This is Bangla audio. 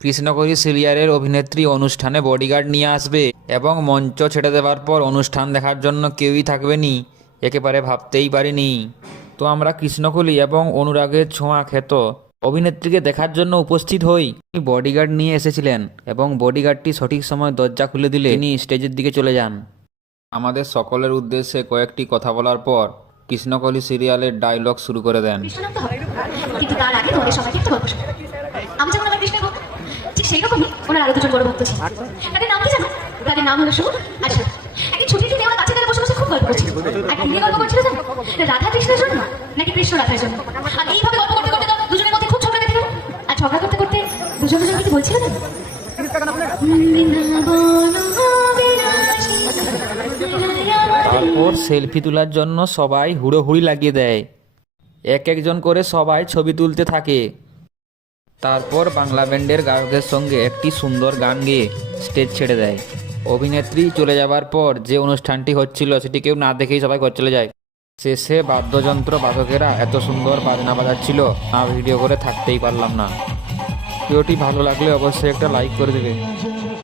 কৃষ্ণকলি সিরিয়ালের অভিনেত্রী অনুষ্ঠানে বডিগার্ড নিয়ে আসবে এবং মঞ্চ ছেড়ে দেওয়ার পর অনুষ্ঠান দেখার জন্য কেউই থাকবে নি, একেবারে ভাবতেই পারিনি। তো আমরা কৃষ্ণকলি এবং অনুরাগের ছোঁয়া খ্যাত অভিনেত্রীকে দেখার জন্য উপস্থিত হই। তিনি বডিগার্ড নিয়ে এসেছিলেন এবং বডিগার্ডটি সঠিক সময় দরজা খুলে দিলে তিনি স্টেজের দিকে চলে যান। আমাদের সকলের উদ্দেশ্যে কয়েকটি কথা বলার পর কৃষ্ণকলি সিরিয়ালের ডায়লগ শুরু করে দেন। কৃষ্ণনাম তো হবে, কিন্তু তার আগে তোমাদের সবাইকে একটা গল্প শোনাবো। আমি যেমন আমার কৃষ্ণের ভক্ত, ঠিক সেই রকমই ওনার আরো দুজন বড় ভক্ত ছিল। তাদের নাম কি জানো? তাদের নাম হলো সুর আর সুর। একদিন ছুটির দিনে ওরা বাচ্চাদের বসে বসে খুব গল্প করছিল। আর কি নিয়ে গল্প করছিল জানো? রাধা কৃষ্ণের জন্য নাকি কৃষ্ণ রাধার জন্য। আর এইভাবে গল্প করতে করতে তো দুজনের মধ্যে খুব ঝগড়া বেঁধে গেল। আর ঝগড়া করতে করতে দুজন দুজনকে কি বলছিল জানো? তারপর সেলফি তোলার জন্য সবাই হুড়োহুড়ি লাগিয়ে দেয়, এক একজন করে সবাই ছবি তুলতে থাকে। তারপর বাংলা ব্যান্ডের গায়কের সঙ্গে একটি সুন্দর গান গেয়ে স্টেজ ছেড়ে দেয়। অভিনেত্রী চলে যাবার পর যে অনুষ্ঠানটি হচ্ছিল সেটি কেউ না দেখেই সবাই ঘর চলে যায়। শেষে বাদ্যযন্ত্র বাদকেরা এত সুন্দর বাজনা বাজাচ্ছিল, না ভিডিও করে থাকতেই পারলাম না। ভিডিওটি ভালো লাগলে অবশ্যই একটা লাইক করে দেবে।